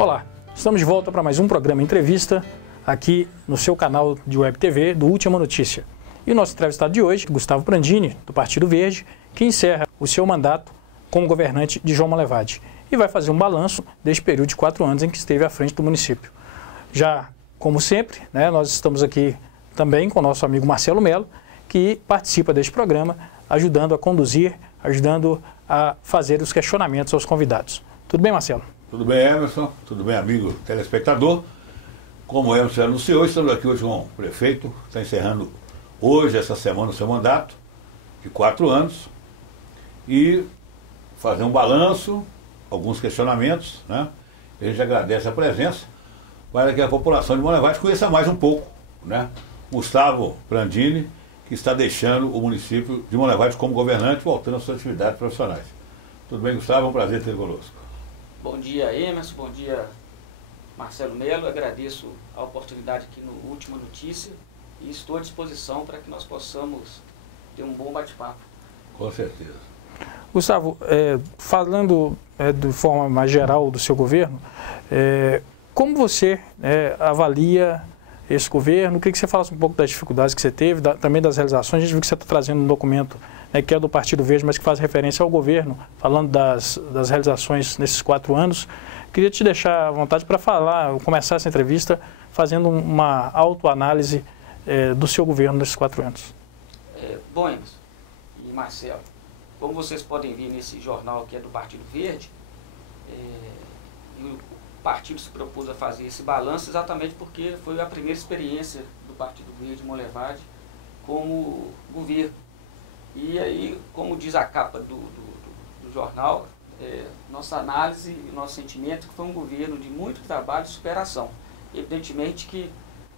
Olá, estamos de volta para mais um programa Entrevista aqui no seu canal de Web TV do Última Notícia. E o nosso entrevistado de hoje, Gustavo Prandini, do Partido Verde, que encerra o seu mandato como governante de João Monlevade e vai fazer um balanço deste período de 4 anos em que esteve à frente do município. Já, como sempre, nós estamos aqui também com o nosso amigo Marcelo Melo, que participa deste programa, ajudando a conduzir, ajudando a fazer os questionamentos aos convidados. Tudo bem, Marcelo? Tudo bem, Emerson? Tudo bem, amigo telespectador? Como o Emerson anunciou, estamos aqui hoje com o prefeito, que está encerrando hoje, essa semana, o seu mandato de 4 anos e fazer um balanço, alguns questionamentos, né? A gente agradece a presença para que a população de Monlevade conheça mais um pouco, né? Gustavo Prandini, que está deixando o município de Monlevade como governante, voltando às suas atividades profissionais. Tudo bem, Gustavo? É um prazer ter conosco. Bom dia, Emerson. Bom dia, Marcelo Melo. Agradeço a oportunidade aqui no Última Notícia e estou à disposição para que nós possamos ter um bom bate-papo. Com certeza. Gustavo, falando de forma mais geral do seu governo, como você avalia esse governo? Eu queria que você falasse um pouco das dificuldades que você teve, também das realizações. A gente viu que você está trazendo um documento que é do Partido Verde, mas que faz referência ao governo, falando das realizações nesses 4 anos. Queria te deixar à vontade para começar essa entrevista fazendo uma autoanálise do seu governo nesses 4 anos. Bom, Emerson e Marcelo, como vocês podem ver nesse jornal que é do Partido Verde, o partido se propôs a fazer esse balanço exatamente porque foi a primeira experiência do Partido Verde Monlevade como governo. E aí, como diz a capa do jornal, nossa análise e nosso sentimento que foi um governo de muito trabalho e superação. Evidentemente que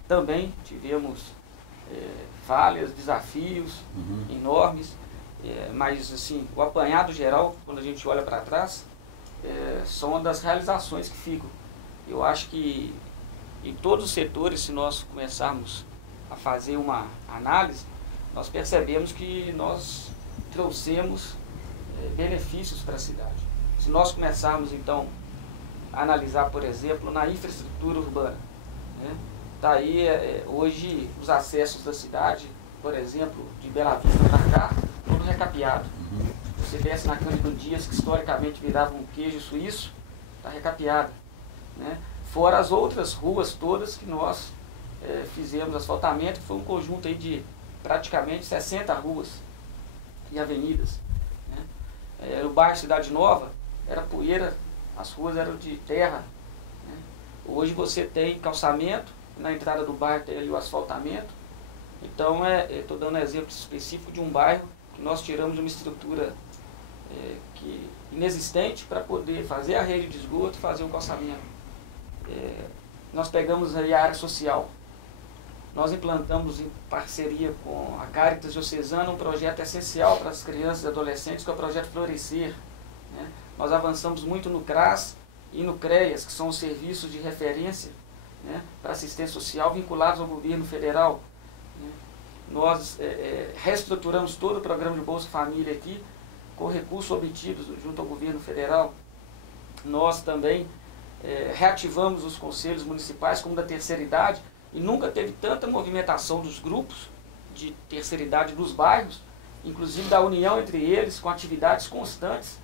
também tivemos falhas, desafios enormes, mas assim, o apanhado geral, quando a gente olha para trás, são uma das realizações que ficam. Eu acho que em todos os setores, se nós começarmos a fazer uma análise, nós percebemos que nós trouxemos benefícios para a cidade. Se nós começarmos, então, a analisar, por exemplo, na infraestrutura urbana, tá aí, hoje, os acessos da cidade, por exemplo, de Bela Vista para cá, todo recapeado. Você desce na Cândido Dias, que historicamente virava um queijo suíço, está recapeada. Fora as outras ruas todas que nós fizemos asfaltamento, que foi um conjunto aí de praticamente 60 ruas e avenidas. O bairro Cidade Nova era poeira, as ruas eram de terra. Hoje você tem calçamento, na entrada do bairro tem ali o asfaltamento. Então, estou dando um exemplo específico de um bairro que nós tiramos de uma estrutura inexistente para poder fazer a rede de esgoto e fazer o calçamento. Nós pegamos aí a área social. Nós implantamos em parceria com a Caritas Diocesana um projeto essencial para as crianças e adolescentes, que é o projeto Florescer. Nós avançamos muito no CRAS e no CREAS, que são os serviços de referência para assistência social vinculados ao governo federal. Nós reestruturamos todo o programa de Bolsa Família aqui, com recursos obtidos junto ao governo federal. Nós também reativamos os conselhos municipais, como da terceira idade, e nunca teve tanta movimentação dos grupos de terceira idade dos bairros, inclusive da união entre eles, com atividades constantes.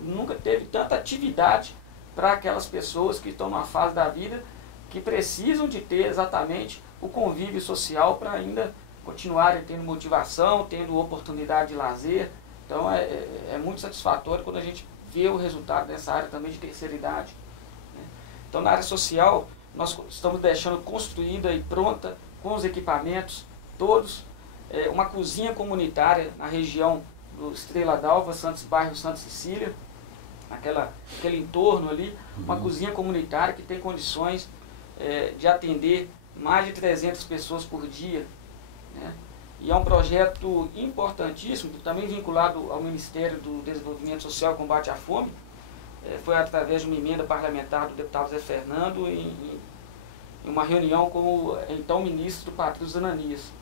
Nunca teve tanta atividade para aquelas pessoas que estão numa fase da vida que precisam de ter exatamente o convívio social para ainda continuarem tendo motivação, tendo oportunidade de lazer. Então é muito satisfatório quando a gente vê o resultado dessa área também de terceira idade. Então, na área social, nós estamos deixando construída e pronta, com os equipamentos todos, uma cozinha comunitária na região do Estrela d'Alva, bairro Santa Cecília, aquele entorno ali, uma cozinha comunitária que tem condições de atender mais de 300 pessoas por dia. E é um projeto importantíssimo, também vinculado ao Ministério do Desenvolvimento Social e Combate à Fome. Foi através de uma emenda parlamentar do deputado Zé Fernando em uma reunião com o então ministro Patrício Ananias.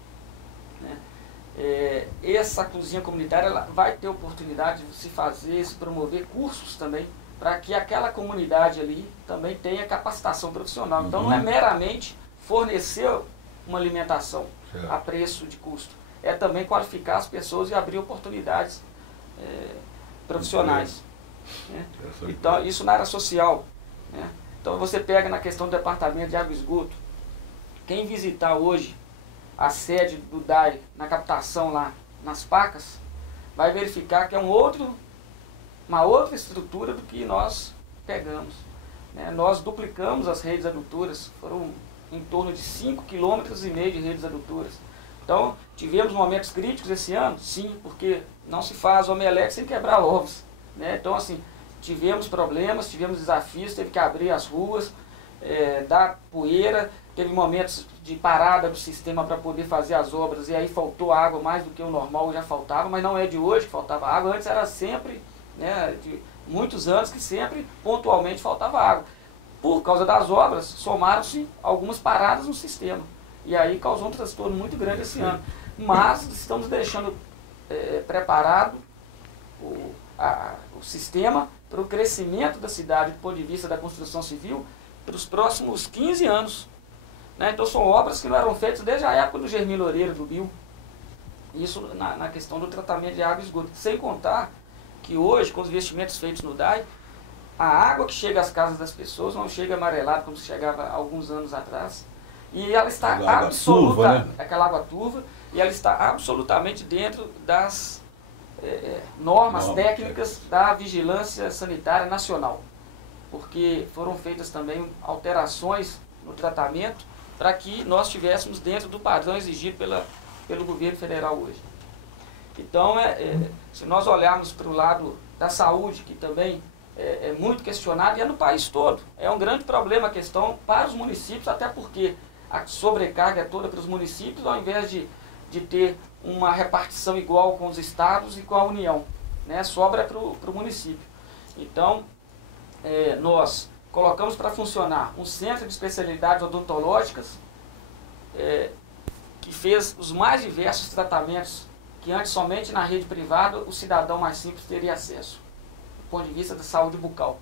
Essa cozinha comunitária ela vai ter oportunidade de se promover cursos também para que aquela comunidade ali também tenha capacitação profissional. Então não é meramente fornecer uma alimentação a preço de custo, é também qualificar as pessoas e abrir oportunidades profissionais. Né? Então isso na área social. Né? Então você pega na questão do departamento de água e esgoto, quem visitar hoje a sede do DAI na captação lá nas Pacas, vai verificar que é uma outra estrutura do que nós pegamos. Né? Nós duplicamos as redes adutoras, foram em torno de 5,5 km de redes adutoras. Então, tivemos momentos críticos esse ano? Sim, porque não se faz omelete sem quebrar ovos. Né? Então, assim, tivemos problemas, tivemos desafios, teve que abrir as ruas, dar poeira, teve momentos de parada do sistema para poder fazer as obras, e aí faltou água mais do que o normal já faltava, mas não é de hoje que faltava água, antes era sempre, né, de muitos anos que sempre pontualmente faltava água. Por causa das obras, somaram-se algumas paradas no sistema, e aí causou um transtorno muito grande esse ano. Mas estamos deixando preparado o sistema para o crescimento da cidade do ponto de vista da construção civil para os próximos 15 anos. Né? Então são obras que não eram feitas desde a época do Germino Loureiro, do Bill. Isso na questão do tratamento de água e esgoto. Sem contar que hoje, com os investimentos feitos no DAI, a água que chega às casas das pessoas não chega amarelada como se chegava há alguns anos atrás. E ela está aquela água turva, e ela está absolutamente dentro das normas técnicas da Vigilância Sanitária Nacional. Porque foram feitas também alterações no tratamento para que nós estivéssemos dentro do padrão exigido pelo governo federal hoje. Então, se nós olharmos para o lado da saúde, que também é muito questionado, e é no país todo, é um grande problema a questão para os municípios, até porque a sobrecarga é toda para os municípios, ao invés de ter uma repartição igual com os estados e com a União, né? Sobra para o município. Então, nós colocamos para funcionar um centro de especialidades odontológicas que fez os mais diversos tratamentos que antes somente na rede privada o cidadão mais simples teria acesso, do ponto de vista da saúde bucal.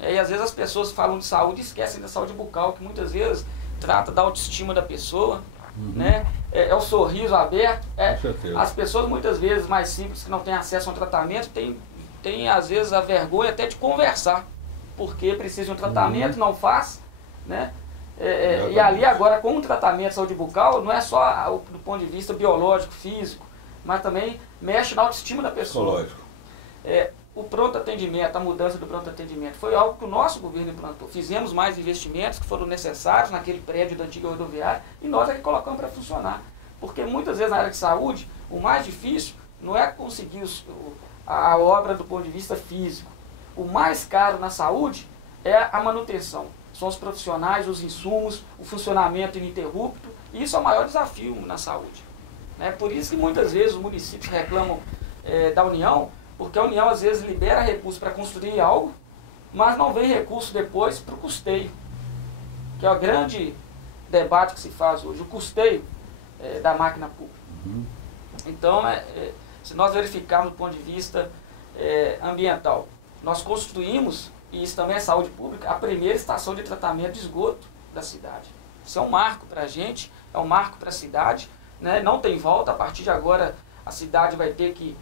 E às vezes as pessoas falam de saúde e esquecem da saúde bucal, que muitas vezes trata da autoestima da pessoa, né? É o sorriso aberto. As pessoas muitas vezes mais simples que não têm acesso a um tratamento têm às vezes a vergonha até de conversar, porque precisa de um tratamento, não faz, né? E ali agora com o tratamento de saúde bucal não é só do ponto de vista biológico, físico, mas também mexe na autoestima da pessoa. O pronto atendimento, a mudança do pronto atendimento foi algo que o nosso governo implantou. Fizemos mais investimentos que foram necessários naquele prédio da antiga rodoviária e nós é que colocamos para funcionar. Porque muitas vezes na área de saúde, o mais difícil não é conseguir a obra do ponto de vista físico. O mais caro na saúde é a manutenção. São os profissionais, os insumos, o funcionamento ininterrupto. E isso é o maior desafio na saúde. Por isso que muitas vezes os municípios reclamam da União, porque a União às vezes libera recursos para construir algo, mas não vem recurso depois para o custeio, que é o grande debate que se faz hoje, o custeio da máquina pública. Então, se nós verificarmos do ponto de vista ambiental, nós construímos, e isso também é saúde pública, a primeira estação de tratamento de esgoto da cidade. Isso é um marco para a gente, é um marco para a cidade, né? Não tem volta, a partir de agora a cidade vai ter que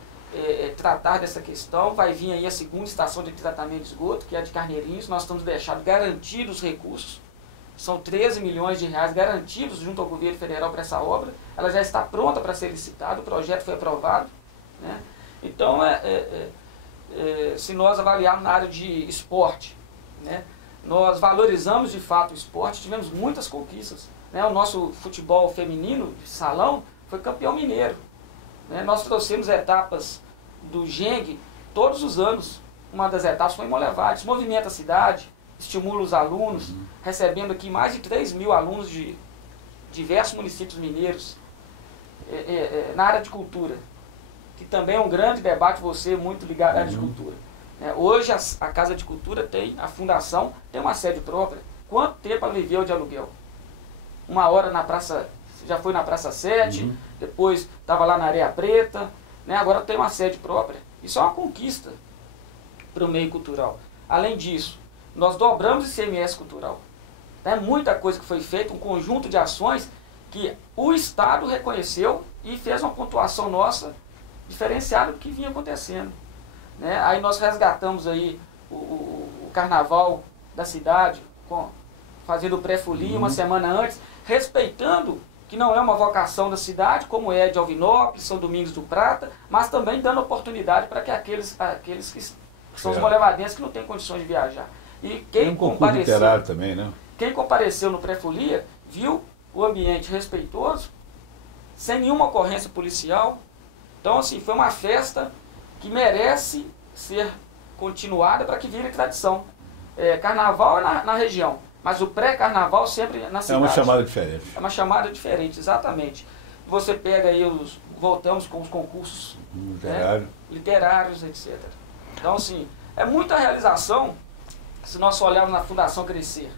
tratar dessa questão, vai vir aí a segunda estação de tratamento de esgoto, que é a de Carneirinhos, nós estamos deixando garantidos os recursos, são 13 milhões de reais garantidos junto ao governo federal para essa obra, ela já está pronta para ser licitada, o projeto foi aprovado, né? Então, se nós avaliarmos na área de esporte, né, nós valorizamos de fato o esporte, tivemos muitas conquistas, né? O nosso futebol feminino de salão foi campeão mineiro. Nós trouxemos etapas do Geng todos os anos. Uma das etapas foi em Monlevade. Movimenta a cidade, estimula os alunos, recebendo aqui mais de 3 mil alunos de diversos municípios mineiros. Na área de cultura, que também é um grande debate, você muito ligado à área de cultura. Hoje a Casa de Cultura tem, a fundação tem uma sede própria. Quanto tempo ela viveu de aluguel? 1 hora na Praça, já foi na Praça 7, depois estava lá na Areia Preta, né? Agora tem uma sede própria. Isso é uma conquista. para o meio cultural. Além disso, nós dobramos o ICMS cultural. É muita coisa que foi feita, um conjunto de ações que o Estado reconheceu e fez uma pontuação nossa diferenciada do que vinha acontecendo. Né? Aí nós resgatamos aí o carnaval da cidade, fazendo o pré-folia uma semana antes, respeitando que não é uma vocação da cidade, como é de Alvinópolis, São Domingos do Prata, mas também dando oportunidade para que aqueles que são os molevadenses que não têm condições de viajar. E quem compareceu, também, né? Quem compareceu no pré-folia viu o ambiente respeitoso, sem nenhuma ocorrência policial. Então, assim, foi uma festa que merece ser continuada para que vire tradição. Carnaval é na região, mas o pré-carnaval sempre na cidade. É uma chamada diferente. É uma chamada diferente, exatamente. Você pega aí, voltamos com os concursos literários, etc. Então, assim, é muita realização se nós olharmos na Fundação Crescer.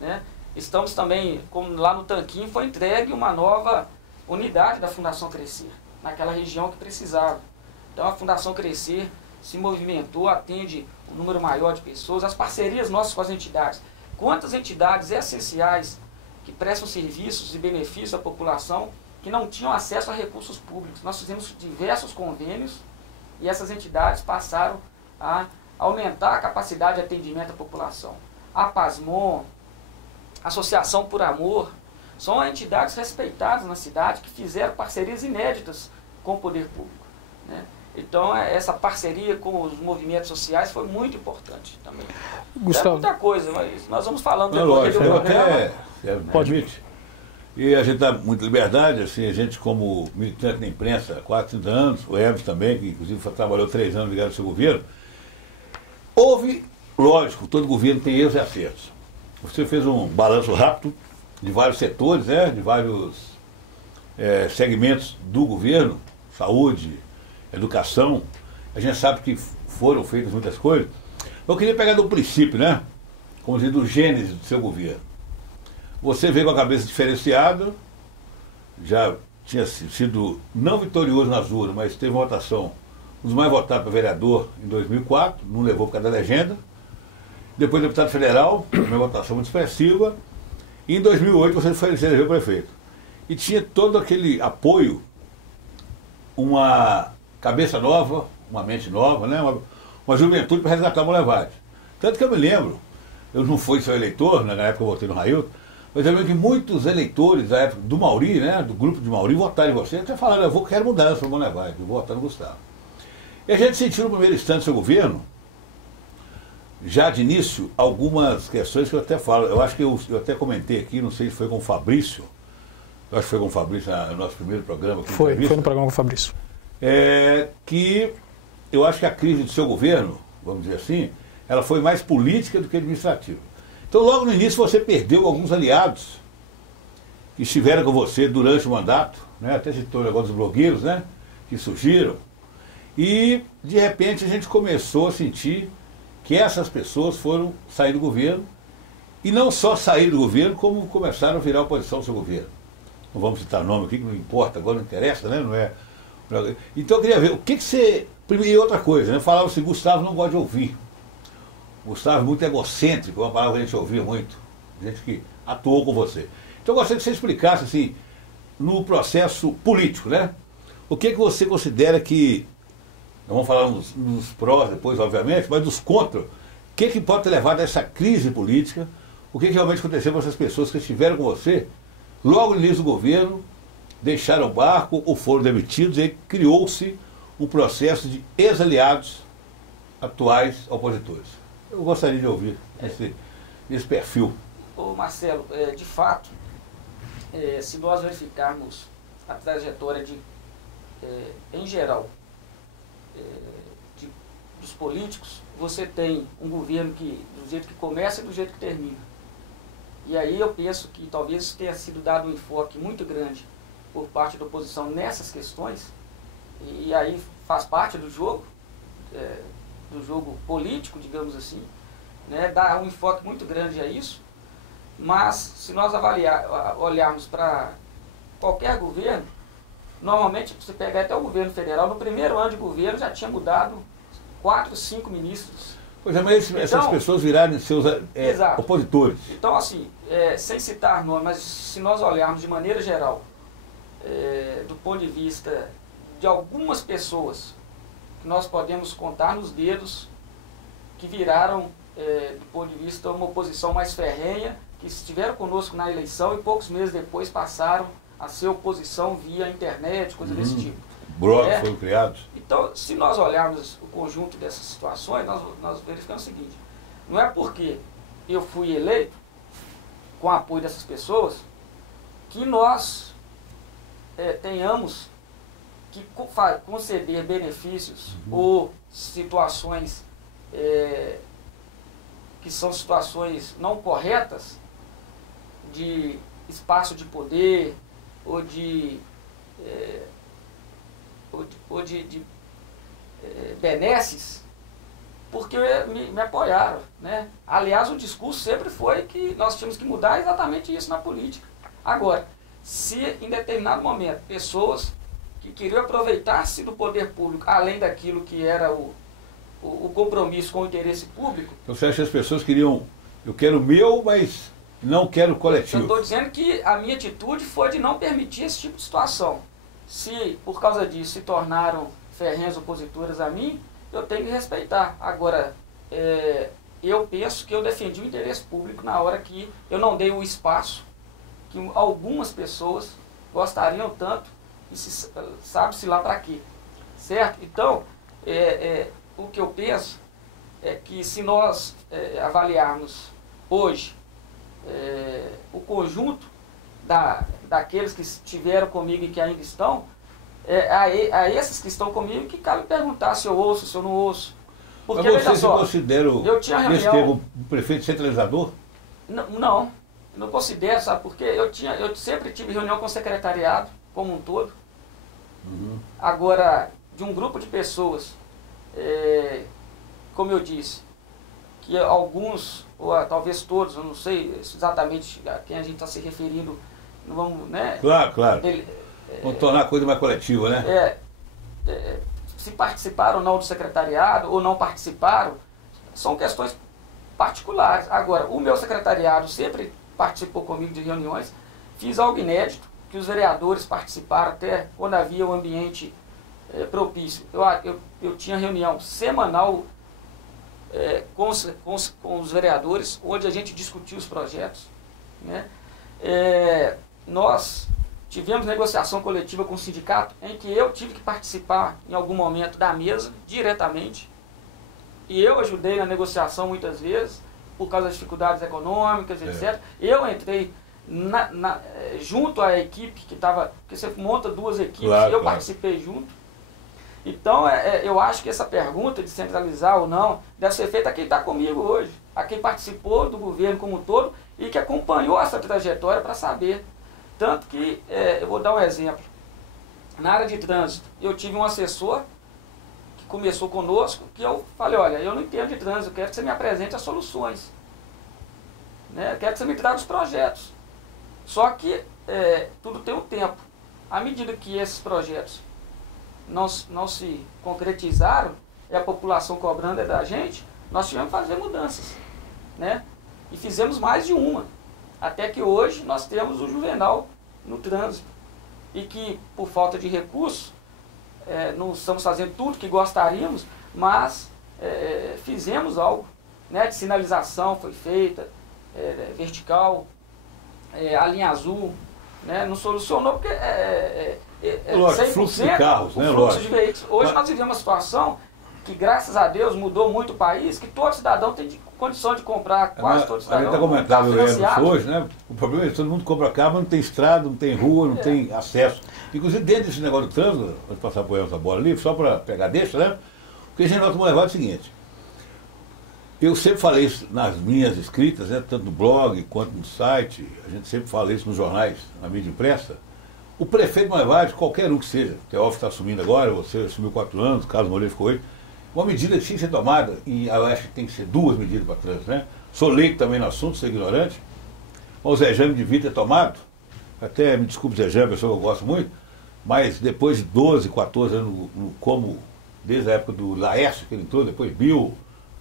Né? Estamos também, como lá no Tanquinho, foi entregue uma nova unidade da Fundação Crescer, naquela região que precisava. Então a Fundação Crescer se movimentou, atende um número maior de pessoas, as parcerias nossas com as entidades. Quantas entidades essenciais que prestam serviços e benefícios à população que não tinham acesso a recursos públicos. Nós fizemos diversos convênios e essas entidades passaram a aumentar a capacidade de atendimento à população. A PASMON, Associação por Amor, são entidades respeitadas na cidade que fizeram parcerias inéditas com o poder público. Né? Então, essa parceria com os movimentos sociais foi muito importante também. Gustavo, é muita coisa, mas nós vamos falando depois do programa. Pode vir. E a gente dá muita liberdade, assim, a gente como militante da imprensa há 4, 5 anos, o Hermes também, que inclusive trabalhou 3 anos ligado ao seu governo, houve, lógico, todo governo tem erros e acertos. Você fez um balanço rápido de vários setores, né, de vários segmentos do governo, saúde, educação. A gente sabe que foram feitas muitas coisas. Eu queria pegar do princípio, né, como dizer, do gênese do seu governo. Você veio com a cabeça diferenciada, já tinha sido não vitorioso nas urnas, mas teve uma votação, um dos mais votados para vereador em 2004, não levou por causa da legenda. Depois deputado federal, uma votação muito expressiva. E em 2008 você foi se elegeu prefeito. E tinha todo aquele apoio, uma cabeça nova, uma mente nova, né? uma juventude para resgatar a Molevade. Tanto que eu me lembro, eu não fui seu eleitor, na época eu votei no Railton, mas eu lembro que muitos eleitores da época do Mauri, né, do grupo de Mauri, votaram em você, até falaram, quero mudança para o Molevade, eu vou votar no Gustavo. E a gente sentiu no primeiro instante do seu governo, já de início, algumas questões que eu até falo, eu acho que eu até comentei aqui, não sei se foi com o Fabrício, eu acho que foi com o Fabrício no nosso primeiro programa. Aqui foi no programa com o Fabrício. Que eu acho que a crise do seu governo, vamos dizer assim, ela foi mais política do que administrativa. Então logo no início você perdeu alguns aliados que estiveram com você durante o mandato, né? Até citou o negócio dos blogueiros, né? Que surgiram, e de repente a gente começou a sentir que essas pessoas foram sair do governo, e não só sair do governo, como começaram a virar oposição ao seu governo. Não vamos citar nome aqui, que não importa, agora não interessa, né? Não é... Então eu queria ver, o que você... E outra coisa, né? Falava assim, Gustavo não gosta de ouvir. Gustavo é muito egocêntrico, uma palavra que a gente ouvia muito, gente que atuou com você. Então eu gostaria que você explicasse, assim, no processo político, né? O que você considera que... Não vamos falar nos prós depois, obviamente, mas dos contra. O que pode ter levado a essa crise política? O que realmente aconteceu com essas pessoas que estiveram com você logo no início do governo, deixaram o barco ou foram demitidos, e aí criou-se um processo de ex-aliados atuais opositores. Eu gostaria de ouvir esse perfil. Ô Marcelo, de fato, se nós verificarmos a trajetória em geral, dos políticos, você tem um governo que, do jeito que começa e do jeito que termina. E aí eu penso que talvez tenha sido dado um enfoque muito grande por parte da oposição nessas questões, e aí faz parte do jogo político, digamos assim, né, dá um enfoque muito grande a isso, mas se nós olharmos para qualquer governo, normalmente você pegar até o governo federal, no primeiro ano de governo já tinha mudado 4, 5 ministros. Pois é, mas essas pessoas virarem seus opositores. Então, assim, sem citar nome, mas se nós olharmos de maneira geral, do ponto de vista de algumas pessoas que nós podemos contar nos dedos, que viraram, do ponto de vista, uma oposição mais ferrenha, que estiveram conosco na eleição e poucos meses depois passaram a ser oposição via internet, coisa desse tipo. Blogs foram criados. Então, se nós olharmos o conjunto dessas situações, nós verificamos o seguinte: não é porque eu fui eleito com o apoio dessas pessoas que nós tenhamos que conceder benefícios ou situações que são situações não corretas de espaço de poder ou de benesses, porque me apoiaram, né? Aliás, o discurso sempre foi que nós tínhamos que mudar exatamente isso na política. Agora, se em determinado momento pessoas que queriam aproveitar-se do poder público, além daquilo que era o compromisso com o interesse público... Então você acha que as pessoas queriam, eu quero o meu, mas não quero o coletivo? Eu estou dizendo que a minha atitude foi de não permitir esse tipo de situação. Se, por causa disso, se tornaram ferrenhas opositoras a mim, eu tenho que respeitar. Agora, eu penso que eu defendi o interesse público na hora que eu não dei o espaço que algumas pessoas gostariam tanto, e sabe-se lá para quê. Certo? Então, o que eu penso é que se nós avaliarmos hoje o conjunto daqueles que estiveram comigo e que ainda estão, a esses que estão comigo que cabe perguntar se eu ouço, se eu não ouço. Porque, mas você se considera nesse termo um prefeito centralizador? Não considero, sabe? Porque eu sempre tive reunião com o secretariado como um todo. Agora, de um grupo de pessoas, como eu disse, que alguns, ou talvez todos, eu não sei exatamente a quem a gente está se referindo, não vamos, né? Claro. Vamos tornar a coisa mais coletiva, né? Se participaram ou não do secretariado, ou não participaram, são questões particulares. Agora, o meu secretariado sempre participou comigo de reuniões, fiz algo inédito, que os vereadores participaram até quando havia um ambiente propício. Eu tinha reunião semanal com os vereadores, onde a gente discutia os projetos, né? Nós tivemos negociação coletiva com o sindicato, em que eu tive que participar em algum momento da mesa, diretamente, e eu ajudei na negociação muitas vezes, por causa das dificuldades econômicas, etc. Eu entrei junto à equipe que estava, porque você monta duas equipes, participei junto. Então, eu acho que essa pergunta de centralizar ou não deve ser feita a quem está comigo hoje, a quem participou do governo como um todo e que acompanhou essa trajetória para saber. Tanto que, eu vou dar um exemplo, na área de trânsito, eu tive um assessor que começou conosco, que eu falei, olha, eu não entendo de trânsito, eu quero que você me apresente as soluções, né? Eu quero que você me traga os projetos. Só que tudo tem um tempo. À medida que esses projetos não se concretizaram, e a população cobrando da gente, nós tivemos que fazer mudanças, né? E fizemos mais de uma. Até que hoje nós temos o Juvenal no trânsito. E que, por falta de recursos, não estamos fazendo tudo que gostaríamos, mas fizemos algo, né? De sinalização foi feita, vertical, a linha azul, né? Não solucionou porque lógico, fluxo de carros, né? Fluxo de veículos. Hoje nós vivemos uma situação que, graças a Deus, mudou muito o país, que todo cidadão tem condição de comprar, quase todo cidadão. A gente está comentando hoje, né? O problema é que todo mundo compra carro, mas não tem estrada, não tem rua, não tem acesso. Inclusive, dentro desse negócio do trânsito, vou passar por essa bola ali, só para pegar deixa, né? O que a gente nota é o seguinte: eu sempre falei isso nas minhas escritas, né? Tanto no blog quanto no site, a gente sempre fala isso nos jornais, na mídia impressa. O prefeito de Monlevade, qualquer um que seja, o Teófilo está assumindo agora, você assumiu 4 anos, o Carlos Moreira ficou 8, uma medida que tinha que ser tomada, e eu acho que tem que ser 2 medidas para trânsito, né? Sou leigo também no assunto, sou ignorante, mas o Zé Jame devia ter tomado, até me desculpe, Zé Jame, pessoa que eu gosto muito, mas depois de 12, 14 anos como desde a época do Laércio, que ele entrou, depois Bill,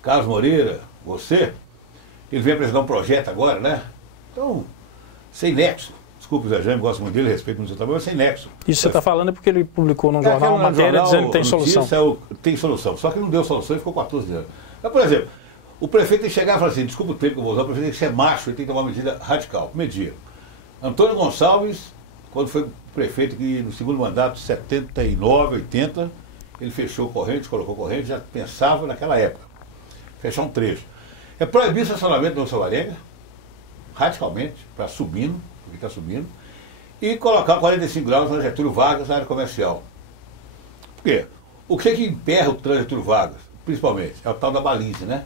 Carlos Moreira, você, ele vem apresentar um projeto agora, né? Então, sem nexo. Desculpa, o Zé Jaime, gosto muito dele, respeito muito o seu trabalho, mas sem nexo. Isso você está falando porque ele publicou num jornal uma matéria dizendo que tem solução. Tem solução, só que não deu solução e ficou 14 anos. Mas, por exemplo, o prefeito tem que chegar e falar assim, desculpa o tempo que eu vou usar, o prefeito tem que ser macho, ele tem que tomar uma medida radical. Primeiro dia, Antônio Gonçalves, quando foi prefeito que no segundo mandato, 79, 80, ele fechou corrente, colocou corrente, já pensava naquela época. Fechar um trecho. É proibir o estacionamento no Salvarenga, radicalmente, para subindo, porque está subindo, e colocar 45 graus na Getúlio Vargas na área comercial. Por quê? O que emperra o trânsito Getúlio Vargas, principalmente, é o tal da baliza, né?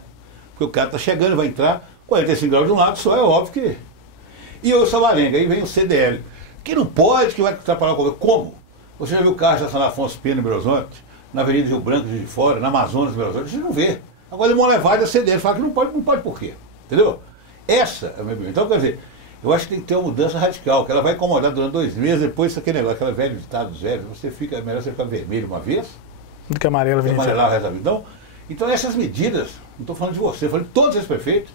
Porque o cara está chegando, vai entrar, 45 graus de um lado, só é óbvio que... E o Salvarenga, aí vem o CDL, que não pode, que vai atrapalhar o governo. Como? Você já viu o carro estacionar Afonso Pena em Belo Horizonte, na Avenida Rio Branco de Fora, na Amazonas de Belo Horizonte? Você não vê. Agora ele levada a CDL, fala que não pode por quê? Entendeu? Essa é a minha opinião. Então, quer dizer, eu acho que tem que ter uma mudança radical, que ela vai incomodar durante 2 meses, depois aquele negócio, aquela velha ditado velho, é melhor você ficar vermelho uma vez do que amarelo o resto da vida. Então essas medidas, não estou falando de você, estou falando de todos esses prefeitos,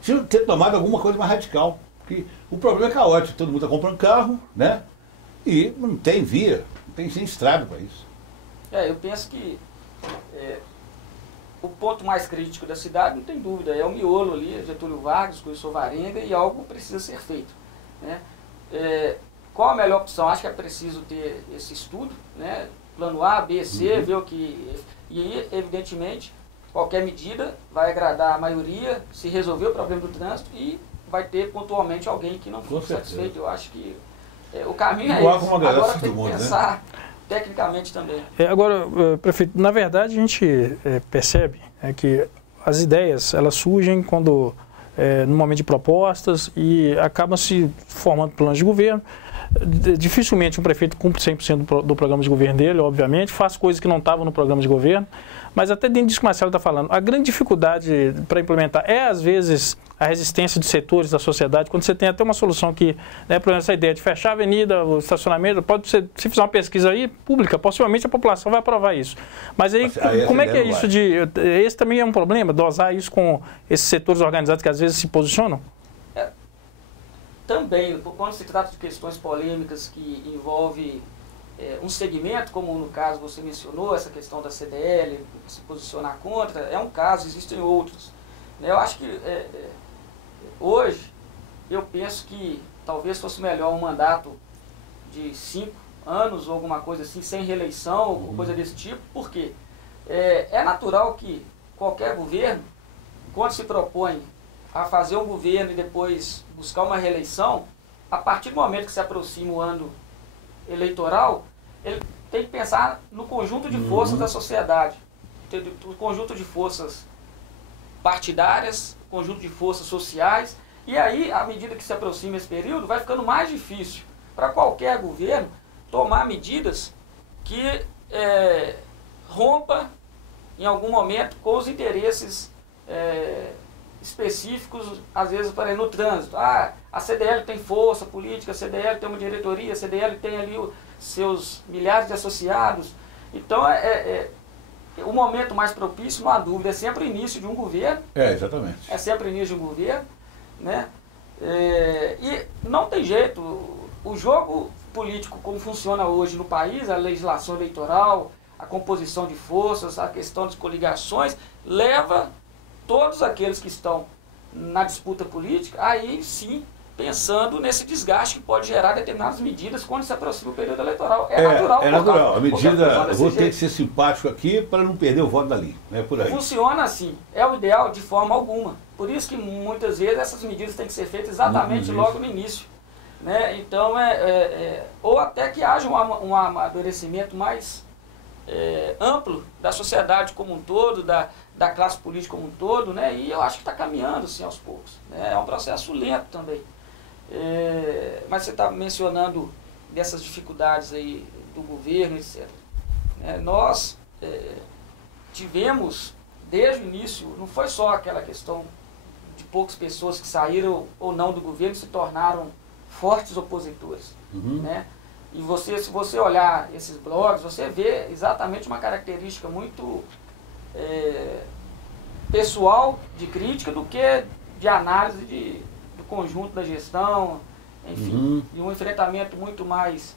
tinham que ter tomado alguma coisa mais radical. Porque o problema é caótico, todo mundo está comprando carro, né? E não tem via, não tem estrada para isso. Eu penso que o ponto mais crítico da cidade, não tem dúvida, é o miolo ali, Getúlio Vargas, com o Salvarenga, e algo precisa ser feito, né? Qual a melhor opção? Acho que é preciso ter esse estudo, né? Plano A, B, C, ver o que... E aí, evidentemente, qualquer medida vai agradar a maioria, se resolver o problema do trânsito e vai ter pontualmente alguém que não fique satisfeito. Eu acho que o caminho é esse. Agora tem que pensar tecnicamente também. Agora, prefeito, na verdade a gente percebe que as ideias elas surgem quando no momento de propostas e acabam se formando planos de governo. Dificilmente um prefeito cumpre 100% do programa de governo dele, obviamente, faz coisas que não estavam no programa de governo, mas até dentro disso que o Marcelo está falando, a grande dificuldade para implementar é, às vezes, a resistência de setores da sociedade, quando você tem até uma solução que, né, por exemplo, essa ideia de fechar a avenida, o estacionamento, pode ser, se fizer uma pesquisa aí, pública, possivelmente a população vai aprovar isso. Mas aí, como é que é isso de... Esse também é um problema, dosar isso com esses setores organizados que às vezes se posicionam? Também, quando se trata de questões polêmicas que envolvem um segmento, como no caso você mencionou, essa questão da CDL, se posicionar contra, é um caso, existem outros. Eu acho que hoje, eu penso que talvez fosse melhor um mandato de 5 anos ou alguma coisa assim, sem reeleição, ou coisa desse tipo, porque é natural que qualquer governo, quando se propõe a fazer um governo e depois buscar uma reeleição, a partir do momento que se aproxima o ano eleitoral, ele tem que pensar no conjunto de forças da sociedade, o conjunto de forças partidárias, conjunto de forças sociais, e aí, à medida que se aproxima esse período, vai ficando mais difícil para qualquer governo tomar medidas que rompa, em algum momento, com os interesses específicos, às vezes, para no trânsito. A CDL tem força política, a CDL tem uma diretoria, a CDL tem ali seus milhares de associados. Então, o momento mais propício, não há dúvida, é sempre o início de um governo. Exatamente. É sempre o início de um governo, né? E não tem jeito. O jogo político, como funciona hoje no país, a legislação eleitoral, a composição de forças, a questão de coligações, leva todos aqueles que estão na disputa política, aí sim, pensando nesse desgaste que pode gerar determinadas medidas quando se aproxima o período eleitoral. Natural. É natural. A medida, eu vou ter que ser simpático aqui para não perder o voto dali. Por aí. Funciona assim. É o ideal de forma alguma. Por isso que muitas vezes essas medidas têm que ser feitas exatamente logo no início. Né? Então, ou até que haja um amadurecimento mais amplo da sociedade como um todo, da classe política como um todo, né? E eu acho que está caminhando assim, aos poucos. Né? É um processo lento também. Mas você está mencionando dessas dificuldades aí do governo, etc. Nós tivemos, desde o início, não foi só aquela questão de poucas pessoas que saíram ou não do governo e se tornaram fortes opositores. Né? E se você olhar esses blogs, você vê exatamente uma característica muito pessoal de crítica do que de análise do conjunto da gestão, enfim, e um enfrentamento muito mais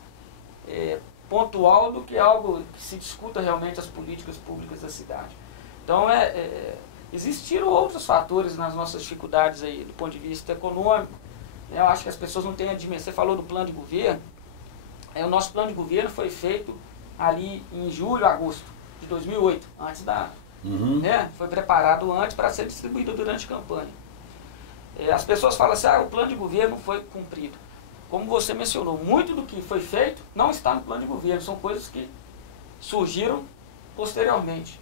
pontual do que algo que se discuta realmente as políticas públicas da cidade. Então, existiram outros fatores nas nossas dificuldades aí, do ponto de vista econômico. Eu acho que as pessoas não têm a dimensão. Você falou do plano de governo. O nosso plano de governo foi feito ali em julho, agosto de 2008, antes da... foi preparado antes para ser distribuído durante a campanha. As pessoas falam assim, o plano de governo não foi cumprido. Como você mencionou, muito do que foi feito não está no plano de governo, são coisas que surgiram posteriormente.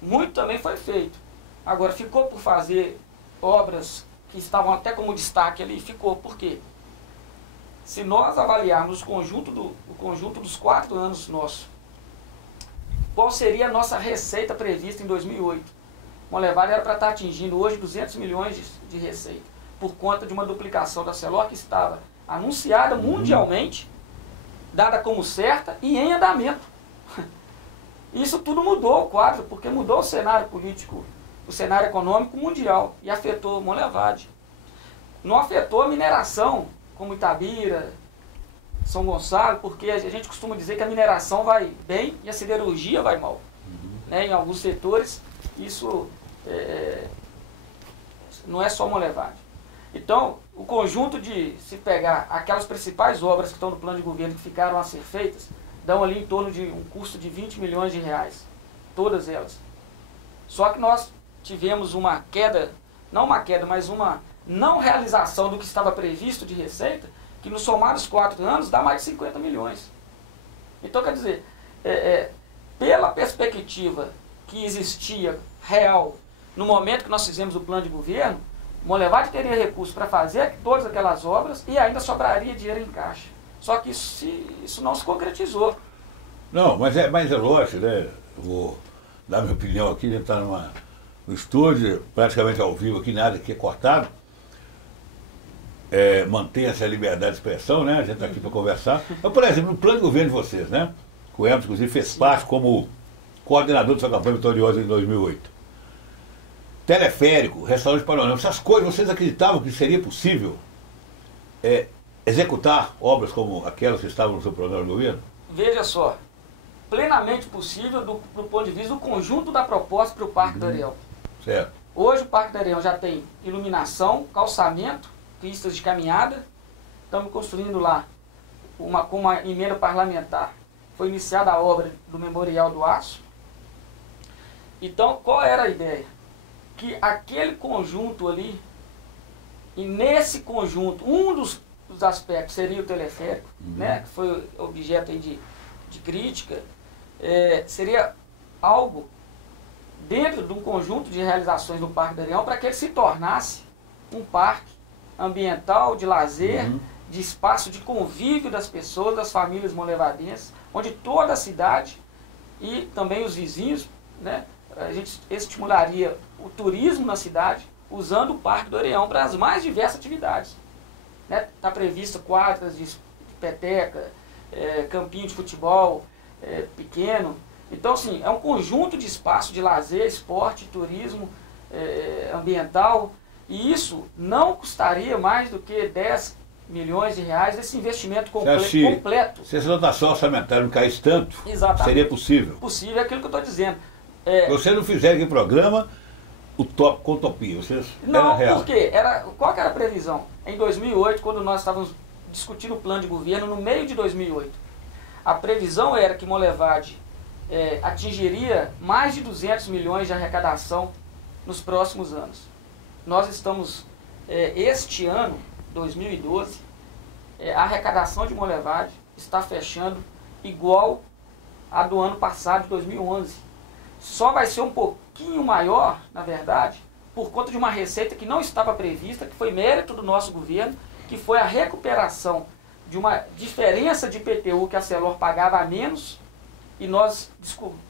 Muito também foi feito. Agora, ficou por fazer obras que estavam até como destaque ali, ficou. Por quê? Se nós avaliarmos o conjunto dos 4 anos nossos, qual seria a nossa receita prevista em 2008? Monlevade era para estar atingindo hoje 200 milhões de receita, por conta de uma duplicação da Celor que estava anunciada mundialmente, dada como certa e em andamento. Isso tudo mudou o quadro, porque mudou o cenário político, o cenário econômico mundial e afetou Monlevade. Não afetou a mineração, como Itabira, São Gonçalo, porque a gente costuma dizer que a mineração vai bem e a siderurgia vai mal. Em alguns setores, isso não é só Monlevade. Então, o conjunto de se pegar aquelas principais obras que estão no plano de governo que ficaram a ser feitas, dão ali em torno de um custo de 20 milhões de reais. Todas elas. Só que nós tivemos uma queda, não uma queda, mas uma não realização do que estava previsto de receita, que no somar dos 4 anos dá mais de 50 milhões. Então, quer dizer, pela perspectiva que existia real no momento que nós fizemos o plano de governo, Monlevade teria recursos para fazer todas aquelas obras e ainda sobraria dinheiro em caixa. Só que isso não se concretizou. Não, mas é lógico, né? Eu vou dar minha opinião aqui, a gente está no estúdio, praticamente ao vivo aqui, nada aqui é cortado. Mantenha-se a liberdade de expressão, né? A gente está aqui para conversar. Mas, por exemplo, no plano de governo de vocês, né? O Hermes, inclusive, fez parte como coordenador de sua campanha vitoriosa em 2008. Teleférico, restaurante panorâmico, essas coisas, vocês acreditavam que seria possível executar obras como aquelas que estavam no seu programa de governo? Veja só, plenamente possível do ponto de vista do conjunto da proposta para o Parque do Areião. Certo. Hoje o Parque do Areião já tem iluminação, calçamento, pistas de caminhada. Estamos construindo lá, com uma emenda parlamentar, foi iniciada a obra do Memorial do Aço. Então, qual era a ideia? Que aquele conjunto ali, e nesse conjunto, um dos aspectos seria o teleférico, né, que foi objeto aí de crítica, seria algo dentro de um conjunto de realizações do Parque do Areião para que ele se tornasse um parque ambiental, de lazer, de espaço de convívio das pessoas, das famílias monlevadenses, onde toda a cidade e também os vizinhos, né, a gente estimularia o turismo na cidade usando o Parque do Areião para as mais diversas atividades. Está prevista quadras de peteca, campinho de futebol pequeno. Então, assim, é um conjunto de espaços de lazer, esporte, turismo ambiental, e isso não custaria mais do que 10 milhões de reais esse investimento completo. Se essa dotação orçamentária não caísse tanto, exatamente, seria possível? Possível, é aquilo que eu estou dizendo. Vocês não fizeram aqui programa com utopia, vocês não, por quê? Qual que era a previsão? Em 2008, quando nós estávamos discutindo o plano de governo, no meio de 2008, a previsão era que Monlevade atingiria mais de 200 milhões de arrecadação nos próximos anos. Nós estamos, este ano, 2012, a arrecadação de Monlevade está fechando igual a do ano passado, de 2011. Só vai ser um pouquinho maior, na verdade, por conta de uma receita que não estava prevista, que foi mérito do nosso governo, que foi a recuperação de uma diferença de IPTU que a Celor pagava a menos, e nós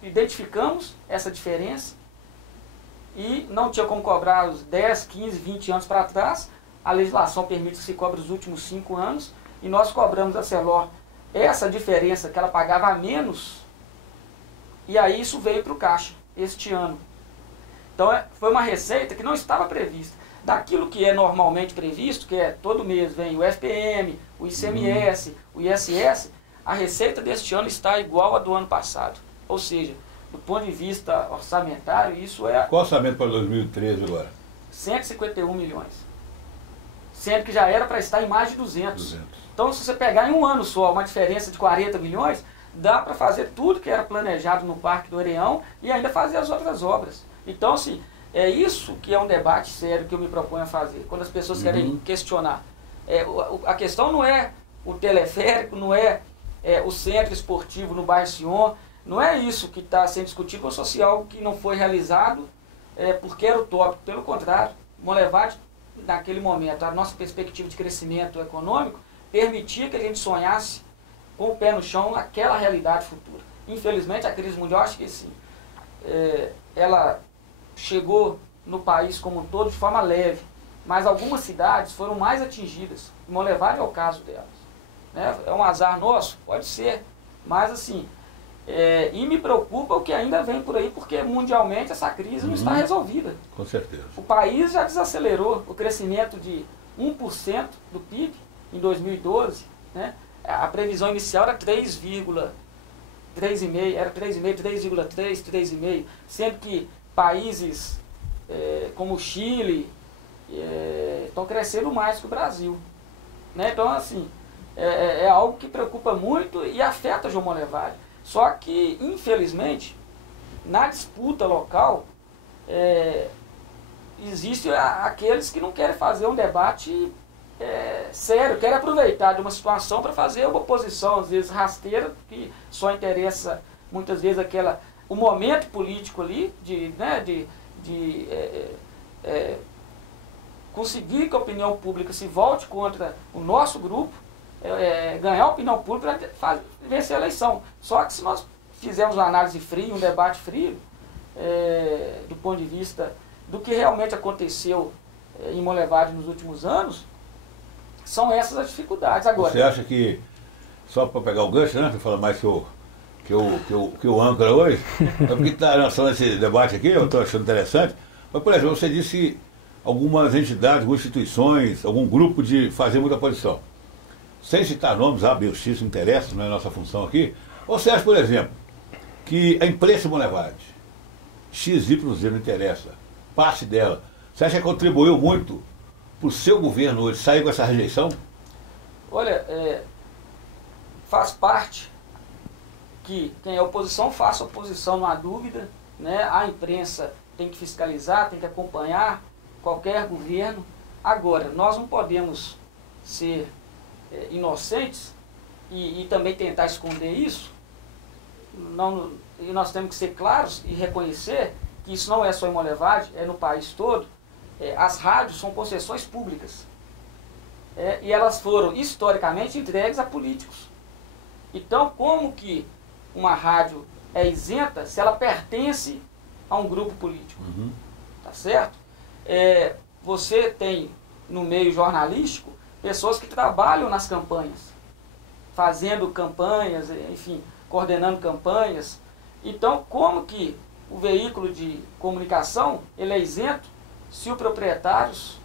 identificamos essa diferença, e não tinha como cobrar os 10, 15, 20 anos para trás. A legislação permite que se cobre os últimos 5 anos, e nós cobramos da Celor essa diferença que ela pagava a menos, e aí isso veio para o caixa este ano. Então foi uma receita que não estava prevista. Daquilo que é normalmente previsto, que é todo mês vem o FPM, o ICMS, o ISS, a receita deste ano está igual à do ano passado. Ou seja, do ponto de vista orçamentário, isso é... Qual orçamento para 2013 agora? 151 milhões. Sendo que já era para estar em mais de 200. Então, se você pegar em um ano só uma diferença de 40 milhões, dá para fazer tudo que era planejado no Parque do Areião e ainda fazer as outras obras. Então, assim, é isso que é um debate sério que eu me proponho a fazer, quando as pessoas querem questionar. A questão não é o teleférico, não é, o centro esportivo no bairro Sion, não é isso que está sendo discutido, como se fosse algo que não foi realizado porque era utópico. Pelo contrário, Monlevade, naquele momento, a nossa perspectiva de crescimento econômico permitia que a gente sonhasse com o pé no chão naquela realidade futura. Infelizmente, a crise mundial, acho que sim, ela chegou no país como um todo de forma leve, mas algumas cidades foram mais atingidas. Monlevade é o caso delas. Né? É um azar nosso? Pode ser, mas assim, e me preocupa o que ainda vem por aí, porque mundialmente essa crise não está resolvida. Com certeza. O país já desacelerou o crescimento de 1% do PIB em 2012, né? A previsão inicial era 3,3,5, era 3,5, 3,3, 3,5, sendo que países como o Chile estão crescendo mais que o Brasil. Né? Então, assim, é algo que preocupa muito e afeta João Monlevade. Só que, infelizmente, na disputa local, existem aqueles que não querem fazer um debate sério, querem aproveitar de uma situação para fazer uma oposição, às vezes rasteira, que só interessa muitas vezes o momento político ali, de conseguir que a opinião pública se volte contra o nosso grupo, ganhar a opinião pública para vencer a eleição. Só que se nós fizermos uma análise fria, um debate frio, do ponto de vista do que realmente aconteceu em Monlevade nos últimos anos, são essas as dificuldades. Agora, você acha que, só para pegar o gancho, né, para falar mais que o âncora hoje, é porque está lançando esse debate aqui, eu estou achando interessante, mas, por exemplo, você disse que algumas entidades, algumas instituições, algum grupo de fazer muita oposição. Sem citar nomes, A, B ou X, não interessa, não é nossa função aqui. Ou você acha, por exemplo, que a imprensa Monlevade, X, Y, Z, não interessa, parte dela, você acha que contribuiu muito para o seu governo hoje sair com essa rejeição? Olha, faz parte que quem é oposição faça oposição, não há dúvida, né? A imprensa tem que fiscalizar, tem que acompanhar qualquer governo. Agora, nós não podemos ser inocentes e também tentar esconder isso. E nós temos que ser claros e reconhecer que isso não é só em Monlevade, é no país todo. As rádios são concessões públicas. E elas foram historicamente entregues a políticos. Então, como que uma rádio é isenta se ela pertence a um grupo político? Tá certo? Você tem no meio jornalístico pessoas que trabalham nas campanhas, fazendo campanhas, enfim, coordenando campanhas. Então, como que o veículo de comunicação ele é isento se os proprietários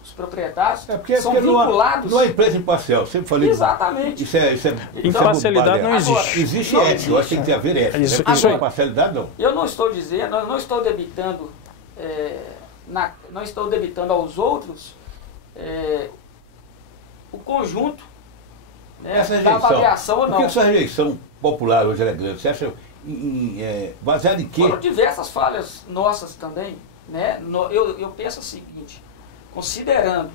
são vinculados... Não é empresa imparcial, sempre falei. Exatamente. Imparcialidade não existe. Agora, existe ética, eu acho que tem que haver ética. Isso Agora, imparcialidade não. Eu não estou dizendo, não estou debitando aos outros o conjunto, né, da avaliação ou não. Por que essa rejeição popular hoje é grande? Você acha baseado em quê? Foram diversas falhas nossas também. Né? Eu penso o seguinte, considerando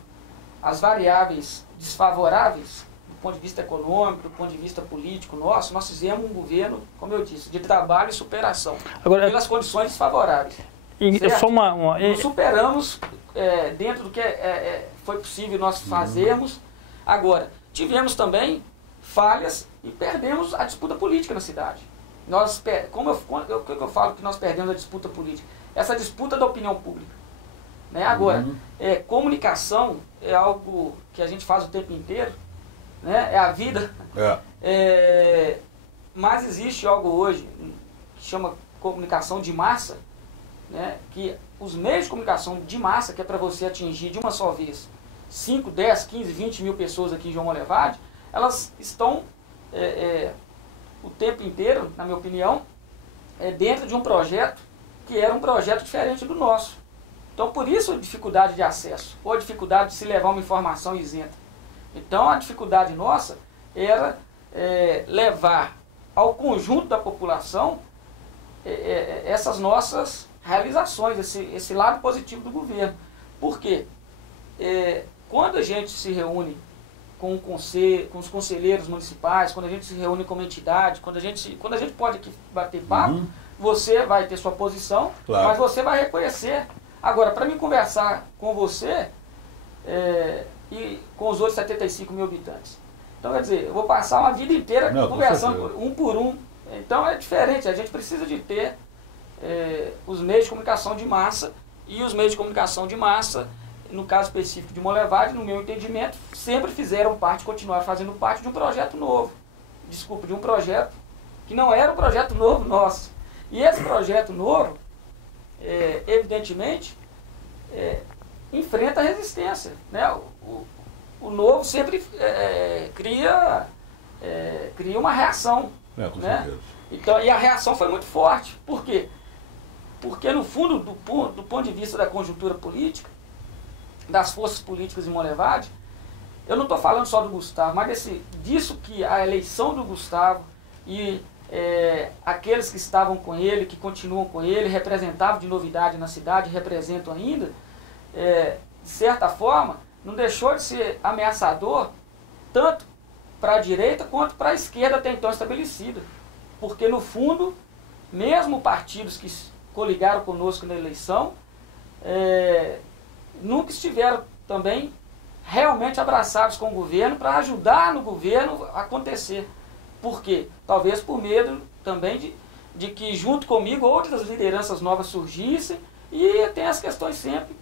as variáveis desfavoráveis do ponto de vista econômico, do ponto de vista político nosso, nós fizemos um governo, como eu disse, de trabalho e superação. Agora, pelas condições desfavoráveis. Não superamos dentro do que foi possível nós fazermos. Agora, tivemos também falhas e perdemos a disputa política na cidade. Como eu falo que nós perdemos a disputa política? Essa disputa da opinião pública. Né? Agora, comunicação é algo que a gente faz o tempo inteiro. né? É a vida. Mas existe algo hoje que chama comunicação de massa, né? Que os meios de comunicação de massa, que é para você atingir de uma só vez 5, 10, 15, 20 mil pessoas aqui em João Molevade, elas estão o tempo inteiro, na minha opinião, dentro de um projeto que era um projeto diferente do nosso. Então, por isso a dificuldade de acesso, ou a dificuldade de se levar uma informação isenta. Então, a dificuldade nossa era levar ao conjunto da população essas nossas realizações, esse lado positivo do governo. Por quê? Quando a gente se reúne com os conselheiros municipais, quando a gente se reúne com uma entidade, quando a gente pode aqui bater papo, você vai ter sua posição, claro, mas você vai reconhecer. Agora, para mim conversar com você e com os outros 75 mil habitantes, então quer dizer, eu vou passar uma vida inteira conversando um por um. Então é diferente, a gente precisa de ter os meios de comunicação de massa, e os meios de comunicação de massa, no caso específico de Molevade, no meu entendimento, sempre fizeram parte, continuaram fazendo parte de um projeto novo. Desculpa, de um projeto que não era um projeto novo nosso. E esse projeto novo, evidentemente, enfrenta a resistência, né? O novo sempre cria uma reação. Né? Então, e a reação foi muito forte. Por quê? Porque, no fundo, do ponto de vista da conjuntura política, das forças políticas em Molevade, eu não estou falando só do Gustavo, mas disso que a eleição do Gustavo e aqueles que estavam com ele, que continuam com ele, representavam de novidade na cidade, representam ainda, de certa forma, não deixou de ser ameaçador, tanto para a direita quanto para a esquerda até então estabelecida. Porque, no fundo, mesmo partidos que coligaram conosco na eleição, nunca estiveram também realmente abraçados com o governo para ajudar no governo a acontecer. Por quê? Talvez por medo também de que junto comigo outras lideranças novas surgissem, e tem as questões sempre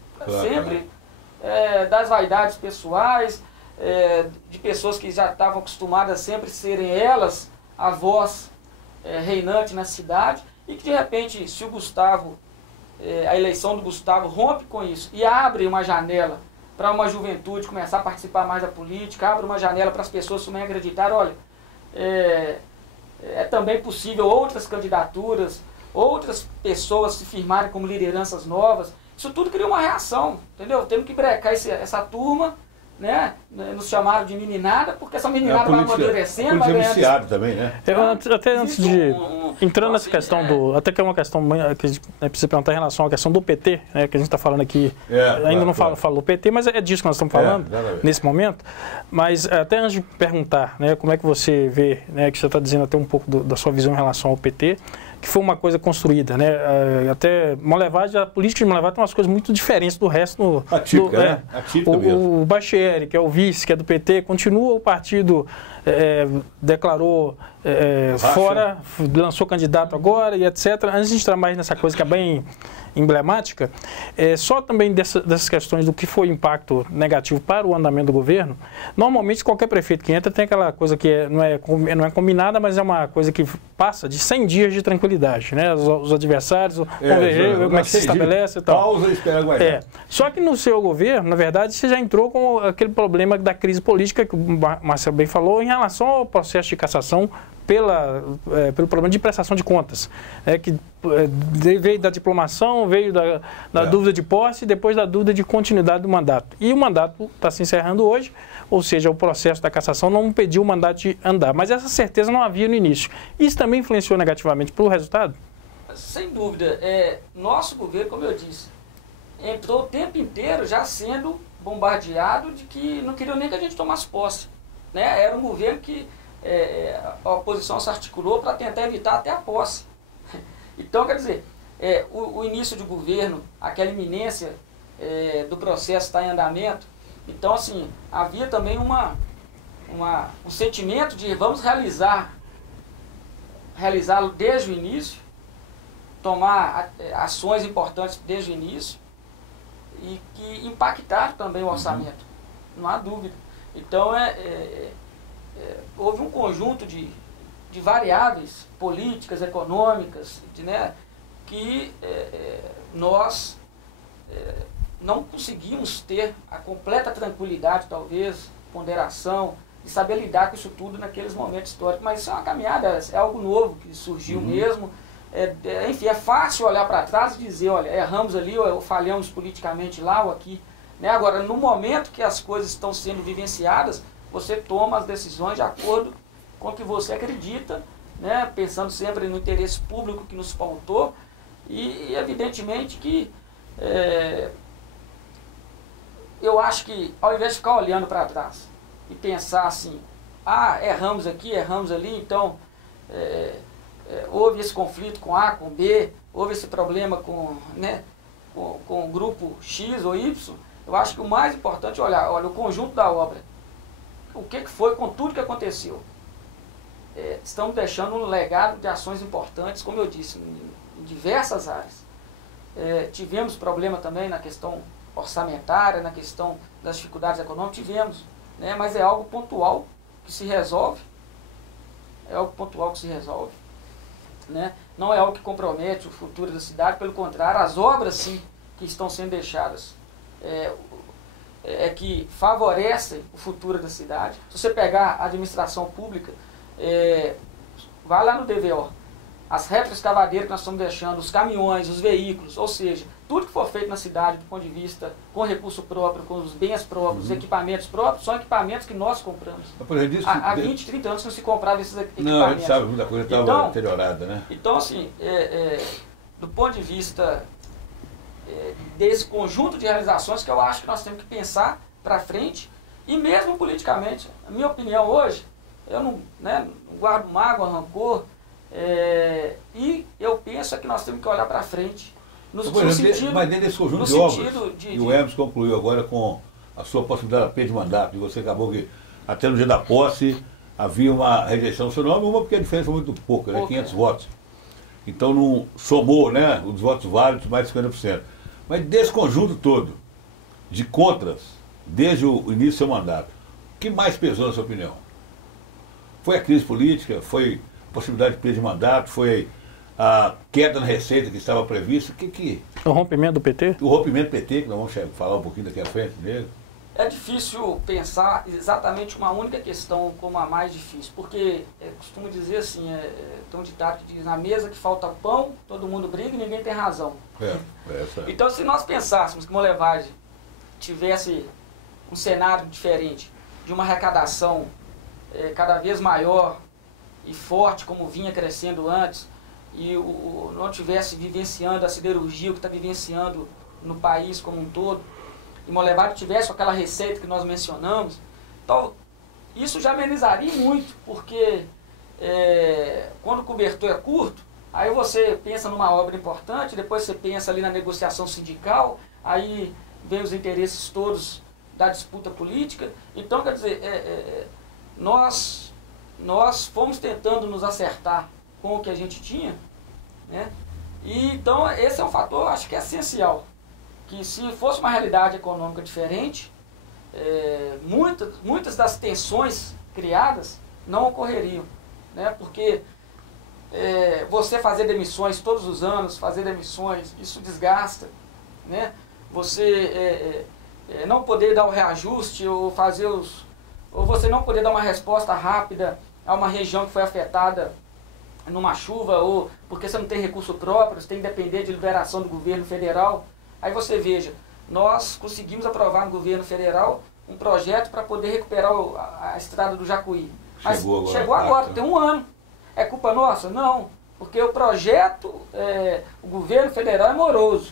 das vaidades pessoais, de pessoas que já estavam acostumadas a sempre serem elas a voz reinante na cidade, e que de repente, se o Gustavo, a eleição do Gustavo rompe com isso e abre uma janela para uma juventude começar a participar mais da política, abre uma janela para as pessoas também acreditarem, olha, é também possível outras candidaturas, outras pessoas se firmarem como lideranças novas. Isso tudo cria uma reação, entendeu? Temos que brecar essa turma, né? Nos chamaram de meninada, porque essa meninada vai amadurecendo, vai ganhando... também, né? Até antes de... Entrando nessa questão até que é uma questão que a gente precisa perguntar em relação à questão do PT, né, que a gente está falando aqui, ainda não falou PT, mas é disso que nós estamos falando nesse momento. Mas até antes de perguntar, né, como é que você vê, né, que você está dizendo até um pouco da sua visão em relação ao PT, que foi uma coisa construída, né? Até Molevade, a política de Molevade tem umas coisas muito diferentes do resto. Atípica, mesmo. O Bachieri, que é o vice, que é do PT, continua, o partido declarou fora, lançou candidato agora e etc. Antes de entrar mais nessa coisa que é bem emblemática, só também dessas questões do que foi o impacto negativo para o andamento do governo. Normalmente qualquer prefeito que entra tem aquela coisa que não é combinada, mas é uma coisa que passa de 100 dias de tranquilidade, né? Os adversários vão ver como é que se estabelece e tal. Pausa e espera aguardar. Só que no seu governo, na verdade, você já entrou com aquele problema da crise política que o Marcelo bem falou em relação ao processo de cassação pelo problema de prestação de contas, que veio da diplomação, veio da dúvida de posse e depois da dúvida de continuidade do mandato. E o mandato está se encerrando hoje, ou seja, o processo da cassação não impediu o mandato de andar, mas essa certeza não havia no início. Isso também influenciou negativamente para o resultado? Sem dúvida. Nosso governo, como eu disse, entrou o tempo inteiro já sendo bombardeado de que não queriam nem que a gente tomasse posse, né? Era um governo que a oposição se articulou para tentar evitar até a posse. Então, quer dizer, o início de governo, aquela iminência do processo está em andamento. Então, assim, havia também um sentimento de vamos realizá-lo desde o início, tomar ações importantes desde o início e que impactaram também o orçamento, não há dúvida. Então, houve um conjunto de variáveis políticas, econômicas, né, que nós não conseguimos ter a completa tranquilidade, talvez, ponderação, de saber lidar com isso tudo naqueles momentos históricos. Mas isso é uma caminhada, é algo novo que surgiu mesmo. Enfim, é fácil olhar para trás e dizer, olha, erramos ali, ou falhamos politicamente lá ou aqui. Né? Agora, no momento que as coisas estão sendo vivenciadas, você toma as decisões de acordo com o que você acredita, né? Pensando sempre no interesse público que nos pautou, e evidentemente que eu acho que, ao invés de ficar olhando para trás e pensar assim, erramos aqui, erramos ali, então houve esse conflito com A, com B, houve esse problema com o grupo X ou Y, eu acho que o mais importante é olhar, olha, o conjunto da obra, o que foi com tudo que aconteceu. Estamos deixando um legado de ações importantes, como eu disse, em diversas áreas. Tivemos problema também na questão orçamentária, na questão das dificuldades econômicas, tivemos, né? Mas é algo pontual que se resolve, né? Não é algo que compromete o futuro da cidade, pelo contrário, as obras sim que estão sendo deixadas que favorecem o futuro da cidade. Se você pegar a administração pública, vai lá no DVO, as réplicas cavadeiras que nós estamos deixando, os caminhões, os veículos, ou seja, tudo que for feito na cidade do ponto de vista com recurso próprio, com os bens próprios, os equipamentos próprios, são equipamentos que nós compramos. Há 20, 30 anos que não se comprava esses equipamentos. Não, a gente sabe, muita coisa estava deteriorada, né? Então, assim, do ponto de vista desse conjunto de realizações que eu acho que nós temos que pensar para frente, e mesmo politicamente, a minha opinião hoje, eu não guardo mágoa, rancor, e eu penso que nós temos que olhar para frente. Mas dentro desse conjunto de obras, e o Hermes concluiu agora com a sua possibilidade apenas de mandato, e você acabou que, até no dia da posse, havia uma rejeição do seu nome, uma porque a diferença foi muito pouca, né? 500 votos. Então não somou, né, os votos válidos, mais de 50%. Mas desse conjunto todo, de contras, desde o início do seu mandato, o que mais pesou na sua opinião? Foi a crise política? Foi a possibilidade de perda de mandato? Foi a queda na receita que estava prevista? O rompimento do PT? O rompimento do PT, que nós vamos falar um pouquinho daqui à frente dele. É difícil pensar exatamente uma única questão como a mais difícil, porque costumo dizer assim, tem um ditado que diz, na mesa que falta pão, todo mundo briga e ninguém tem razão. Então, se nós pensássemos que Molevade tivesse um cenário diferente, de uma arrecadação cada vez maior e forte, como vinha crescendo antes, e não tivesse vivenciando a siderurgia, o que está vivenciando no país como um todo, e Molevade tivesse aquela receita que nós mencionamos, então isso já amenizaria muito, porque quando o cobertor é curto, aí você pensa numa obra importante, depois você pensa ali na negociação sindical, aí vem os interesses todos da disputa política. Então, quer dizer, nós fomos tentando nos acertar com o que a gente tinha, né? E então esse é um fator, acho que é essencial, que se fosse uma realidade econômica diferente, muitas das tensões criadas não ocorreriam, né? Porque você fazer demissões todos os anos, isso desgasta, né? Você não poder dar o reajuste ou ou você não poder dar uma resposta rápida a uma região que foi afetada numa chuva, ou porque você não tem recurso próprio, você tem que depender de liberação do governo federal. Aí você veja, nós conseguimos aprovar no governo federal um projeto para poder recuperar a estrada do Jacuí. Mas chegou agora, tem um ano. É culpa nossa? Não, porque o projeto, o governo federal é moroso,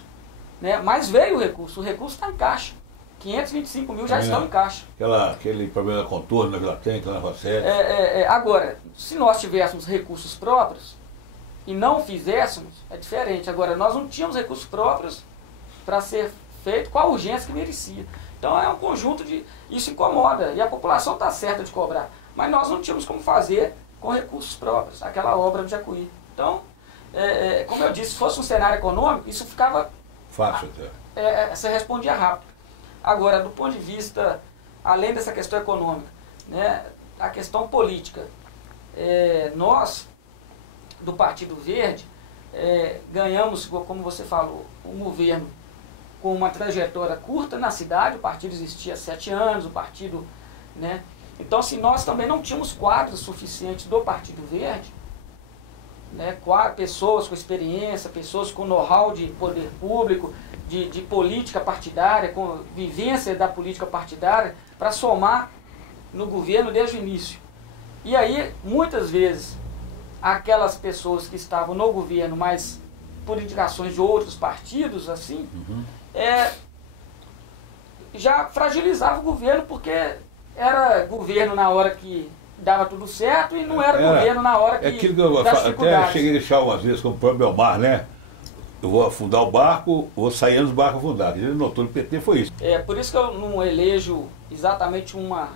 né? Mas veio o recurso está em caixa. 525 mil já estão em caixa. Aquele problema da contorno na Vila Tem, na Rua 7. Agora, se nós tivéssemos recursos próprios e não fizéssemos, é diferente. Agora, nós não tínhamos recursos próprios para ser feito com a urgência que merecia. Então é um conjunto de... Isso incomoda, e a população está certa de cobrar. Mas nós não tínhamos como fazer com recursos próprios, aquela obra do Jacuí. Então, como eu disse, se fosse um cenário econômico, isso ficava... Fácil até. Você respondia rápido. Agora, do ponto de vista, além dessa questão econômica, né, a questão política. Nós, do Partido Verde, ganhamos, como você falou, um governo com uma trajetória curta na cidade. O partido existia há 7 anos, o partido, né? Então, assim, nós também não tínhamos quadros suficientes do Partido Verde, né? Pessoas com experiência, pessoas com know-how de poder público, de política partidária, com vivência da política partidária, para somar no governo desde o início. E aí, muitas vezes, aquelas pessoas que estavam no governo, mas por indicações de outros partidos, assim, já fragilizava o governo, porque era governo na hora que dava tudo certo e não era governo na hora que aquilo que eu até cheguei a deixar umas vezes como o próprio Belmar, né? Eu vou afundar o barco, vou sair antes do barco afundar. Ele notou no PT, foi isso. Por isso que eu não elejo exatamente uma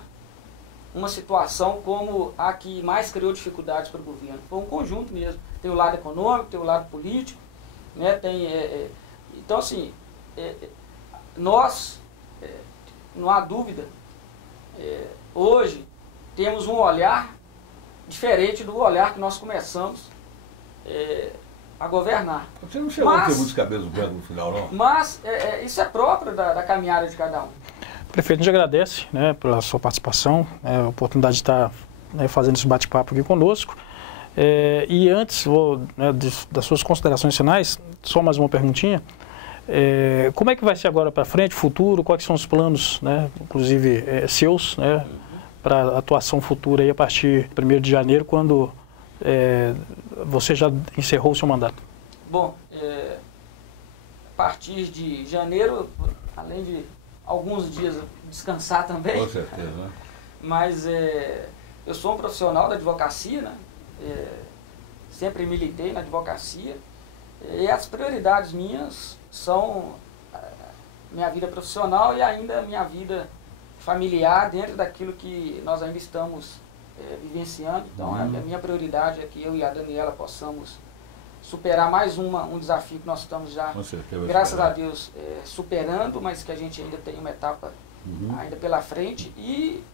situação como a que mais criou dificuldades para o governo. Foi um conjunto mesmo. Tem o lado econômico, tem o lado político, né? Então, assim, nós, não há dúvida, hoje temos um olhar diferente do olhar que nós começamos a governar. Você não chegou a ter muitos cabelos brancos no final, não? Mas isso é próprio da caminhada de cada um. Prefeito, a gente agradece, né, pela sua participação, a oportunidade de estar, né, fazendo esse bate-papo aqui conosco. E antes, das suas considerações finais, só mais uma perguntinha. Como é que vai ser agora para frente, futuro? Quais são os planos, né, inclusive seus, né, para atuação futura aí a partir de 1º de janeiro, quando você já encerrou o seu mandato? Bom, a partir de janeiro, além de alguns dias descansar também. Com certeza, né? Mas eu sou um profissional da advocacia, né? Sempre militei na advocacia. E as prioridades minhas são minha vida profissional e ainda minha vida familiar, dentro daquilo que nós ainda estamos vivenciando. Então, a minha prioridade é que eu e a Daniela possamos superar mais um desafio que nós estamos já, graças a Deus, superando, mas que a gente ainda tem uma etapa ainda pela frente e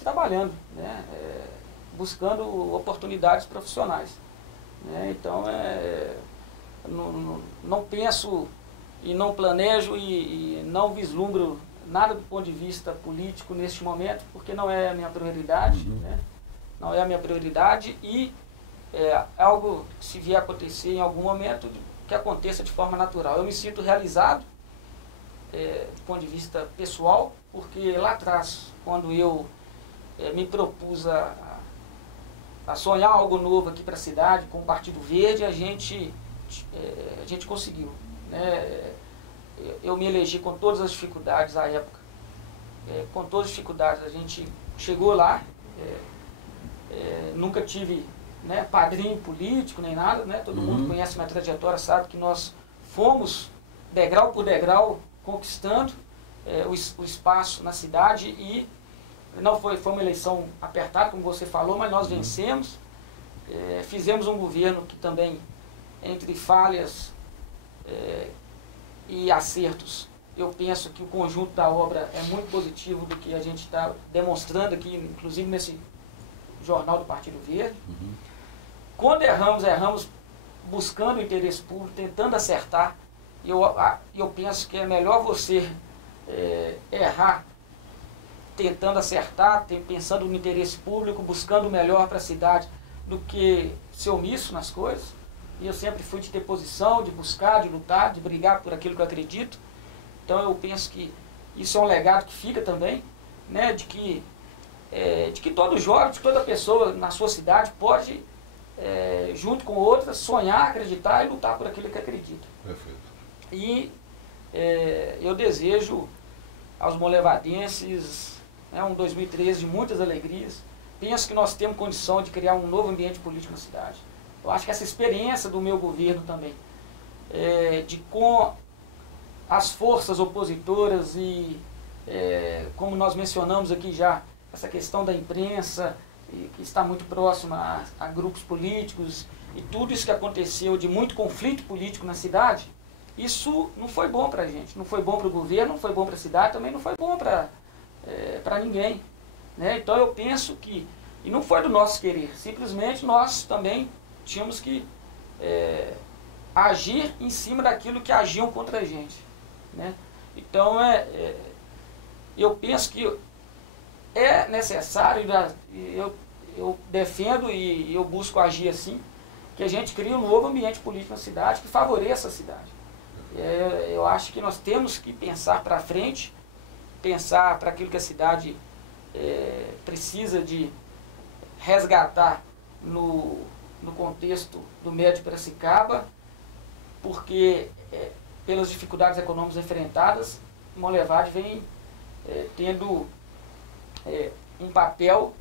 trabalhando, né? Buscando oportunidades profissionais, né? Então, não penso e não planejo e não vislumbro nada do ponto de vista político neste momento, porque não é a minha prioridade, né? Não é a minha prioridade e algo, se vier a acontecer em algum momento, que aconteça de forma natural. Eu me sinto realizado do ponto de vista pessoal, porque lá atrás, quando eu me propus a sonhar algo novo aqui para a cidade, com o Partido Verde, a gente conseguiu, né? Eu me elegi com todas as dificuldades à época. Com todas as dificuldades, a gente chegou lá. Nunca tive, né, padrinho político nem nada, né? Todo mundo conhece minha trajetória, sabe que nós fomos degrau por degrau conquistando o espaço na cidade e não foi uma eleição apertada, como você falou, mas nós vencemos. Fizemos um governo que também, entre falhas e acertos, eu penso que o conjunto da obra é muito positivo do que a gente está demonstrando aqui, inclusive nesse jornal do Partido Verde. Quando erramos buscando o interesse público, tentando acertar. Eu penso que é melhor você errar tentando acertar, pensando no interesse público, buscando o melhor para a cidade, do que ser omisso nas coisas. E eu sempre fui de ter posição, de buscar, de lutar, de brigar por aquilo que eu acredito. Então eu penso que isso é um legado que fica também, né, de que todo jovem, de toda pessoa na sua cidade pode, junto com outras, sonhar, acreditar e lutar por aquilo que acredita. Perfeito. E eu desejo aos molevadenses, né, um 2013 de muitas alegrias. Penso que nós temos condição de criar um novo ambiente político na cidade. Eu acho que essa experiência do meu governo também, com as forças opositoras e, como nós mencionamos aqui já, essa questão da imprensa, que está muito próxima a grupos políticos, e tudo isso que aconteceu de muito conflito político na cidade, isso não foi bom para a gente, não foi bom para o governo, não foi bom para a cidade, também não foi bom para ninguém, né? Então eu penso que, e não foi do nosso querer, simplesmente nós também tínhamos que agir em cima daquilo que agiam contra a gente, né? Então eu penso que é necessário, eu defendo e eu busco agir assim, que a gente crie um novo ambiente político na cidade que favoreça a cidade. Eu acho que nós temos que pensar para frente, pensar para aquilo que a cidade precisa de resgatar no contexto do Médio de Piracicaba, porque pelas dificuldades econômicas enfrentadas, Monlevade vem tendo um papel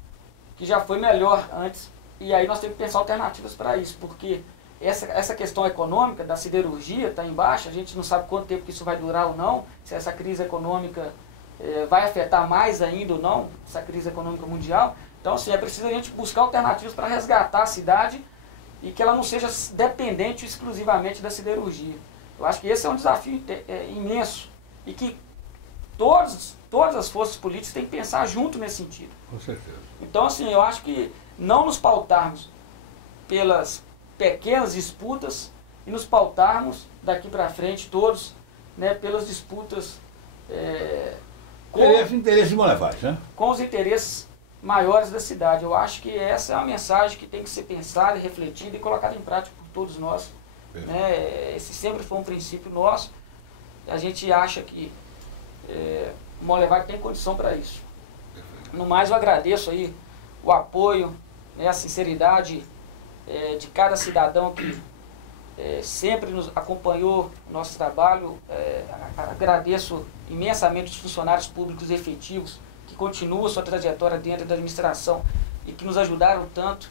que já foi melhor antes, e aí nós temos que pensar alternativas para isso, porque essa questão econômica da siderurgia está embaixo, a gente não sabe quanto tempo que isso vai durar ou não, se essa crise econômica vai afetar mais ainda ou não, essa crise econômica mundial. Então, assim, é preciso a gente buscar alternativas para resgatar a cidade e que ela não seja dependente exclusivamente da siderurgia. Eu acho que esse é um desafio imenso e que todas as forças políticas têm que pensar junto nesse sentido. Com certeza. Então, assim, eu acho que não nos pautarmos pelas pequenas disputas e nos pautarmos daqui para frente todos, né, pelas disputas interesse de Monlevade, né? Com os interesses maiores da cidade. Eu acho que essa é uma mensagem que tem que ser pensada e refletida e colocada em prática por todos nós, né? Esse sempre foi um princípio nosso. A gente acha que Monlevade tem condição para isso. No mais, eu agradeço aí o apoio, né, a sinceridade de cada cidadão que sempre nos acompanhou o nosso trabalho. Agradeço imensamente os funcionários públicos efetivos que continuam sua trajetória dentro da administração e que nos ajudaram tanto,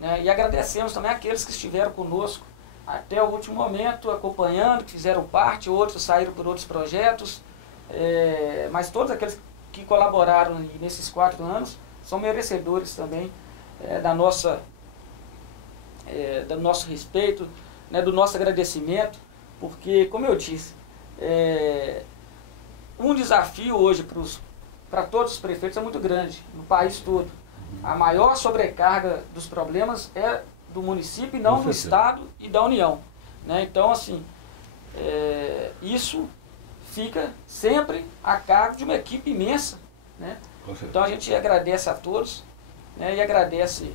né? E agradecemos também aqueles que estiveram conosco até o último momento, acompanhando, que fizeram parte, outros saíram por outros projetos, mas todos aqueles que colaboraram nesses 4 anos são merecedores também do nosso respeito, né, do nosso agradecimento, porque, como eu disse, um desafio hoje para todos os prefeitos é muito grande, no país todo. A maior sobrecarga dos problemas é do município e não do Estado e da União, né? Então, assim, isso fica sempre a cargo de uma equipe imensa, né? Então a gente agradece a todos, né, e agradece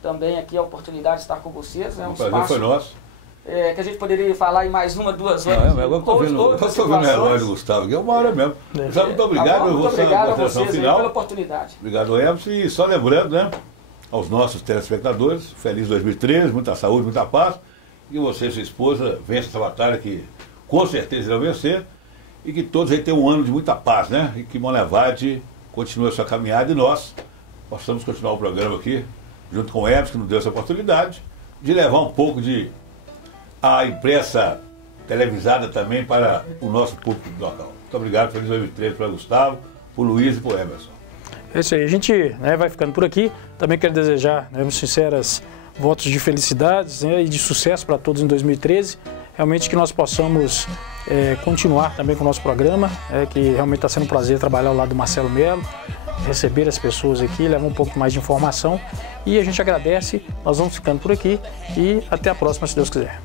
também aqui a oportunidade de estar com vocês. Um prazer foi nosso. Que a gente poderia falar em mais 1, 2 horas. Agora estou vendo o relógio do Gustavo aqui, 1 hora mesmo. Gustavo, muito obrigado. Muito obrigado a vocês pela oportunidade. Obrigado, Emerson. E só lembrando, né, aos nossos telespectadores, feliz 2013, muita saúde, muita paz. Que você e sua esposa vençam essa batalha que com certeza irão vencer. E que todos aí tenham um ano de muita paz, né? E que Monlevade continue a sua caminhada e nós possamos continuar o programa aqui, junto com o Emerson, que nos deu essa oportunidade, de levar um pouco de a imprensa televisada também para o nosso público local. Muito obrigado, feliz 2013 para o Gustavo, para o Luiz e para o Emerson. É isso aí, a gente, né, vai ficando por aqui. Também quero desejar, né, sinceras votos de felicidades, né, e de sucesso para todos em 2013. Realmente que nós possamos continuar também com o nosso programa, que realmente está sendo um prazer trabalhar ao lado do Marcelo Melo, receber as pessoas aqui, levar um pouco mais de informação. E a gente agradece, nós vamos ficando por aqui e até a próxima, se Deus quiser.